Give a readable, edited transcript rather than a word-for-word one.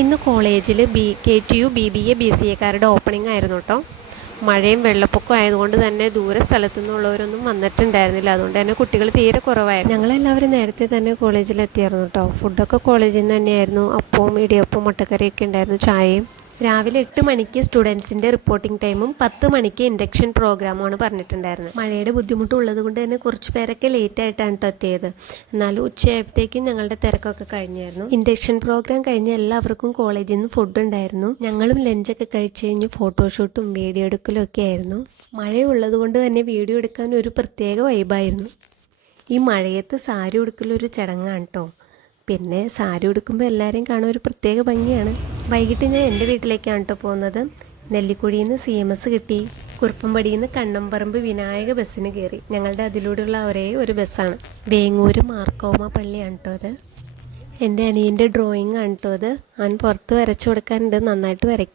ഇന്ന് കോളേജിൽ KTU BBA BCAക്കാരുടെ opening ആയിരുന്നു കേട്ടോ. മഴയും വെള്ളപ്പൊക്കവും ആയതുകൊണ്ട് തന്നെ ദൂരെ സ്ഥലത്തു നിന്നുള്ളവരൊന്നും വന്നിട്ടുണ്ടായിരുന്നില്ല. അതുകൊണ്ട് തന്നെ കുട്ടികൾ തീരെ കുറവായിരുന്നു. ഞങ്ങളെല്ലാവരും നേരത്തെ തന്നെ കോളേജിലെത്തിയായിരുന്നു കേട്ടോ. ഫുഡൊക്കെ കോളേജിൽ നിന്ന് തന്നെയായിരുന്നു. അപ്പവും ഇടിയപ്പവും മുട്ടക്കറിയൊക്കെ ഉണ്ടായിരുന്നു, ചായയും. രാവിലെ 8 മണിക്ക് സ്റ്റുഡൻസിൻ്റെ റിപ്പോർട്ടിംഗ് ടൈമും 10 മണിക്ക് ഇൻഡക്ഷൻ പ്രോഗ്രാമുമാണ് പറഞ്ഞിട്ടുണ്ടായിരുന്നത്. മഴയുടെ ബുദ്ധിമുട്ടുള്ളത് കൊണ്ട് തന്നെ കുറച്ച് പേരൊക്കെ ലേറ്റ് ആയിട്ടാണ് കേട്ടോ എത്തിയത്. എന്നാലും ഉച്ചയായപ്പോഴത്തേക്കും ഞങ്ങളുടെ തിരക്കൊക്കെ കഴിഞ്ഞായിരുന്നു. ഇൻഡക്ഷൻ പ്രോഗ്രാം കഴിഞ്ഞ് എല്ലാവർക്കും കോളേജിൽ നിന്ന് ഫുഡ് ഉണ്ടായിരുന്നു. ഞങ്ങളും ലഞ്ചൊക്കെ കഴിച്ച് കഴിഞ്ഞ് ഫോട്ടോഷൂട്ടും വീഡിയോ എടുക്കലും ഒക്കെ ആയിരുന്നു. മഴയുള്ളത് കൊണ്ട് തന്നെ വീഡിയോ എടുക്കാൻ ഒരു പ്രത്യേക വൈബായിരുന്നു. ഈ മഴയത്ത് സാരി ഉടുക്കലൊരു ചടങ്ങാണ് കേട്ടോ. പിന്നെ സാരി ഉടുക്കുമ്പോൾ എല്ലാവരെയും കാണാൻ ഒരു പ്രത്യേക ഭംഗിയാണ്. വൈകിട്ട് ഞാൻ എൻ്റെ വീട്ടിലേക്കാണ് കേട്ടോ പോകുന്നത്. നെല്ലിക്കുഴിയിൽ നിന്ന് CMS കിട്ടി. കുറുപ്പമ്പടിയിൽ നിന്ന് കണ്ണമ്പറമ്പ് വിനായക ബസ്സിന് കയറി. ഞങ്ങളുടെ അതിലൂടെയുള്ള ഒരേ ഒരു ബസ്സാണ്. വേങ്ങൂർ മാർക്കോമ പള്ളിയാണ് കേട്ടോ അത്. എൻ്റെ അനിയൻ്റെ ഡ്രോയിങ് ആണ് കേട്ടോ അത്. അവൻ പുറത്ത് വരച്ചു കൊടുക്കാനുണ്ട്, നന്നായിട്ട് വരയ്ക്കും.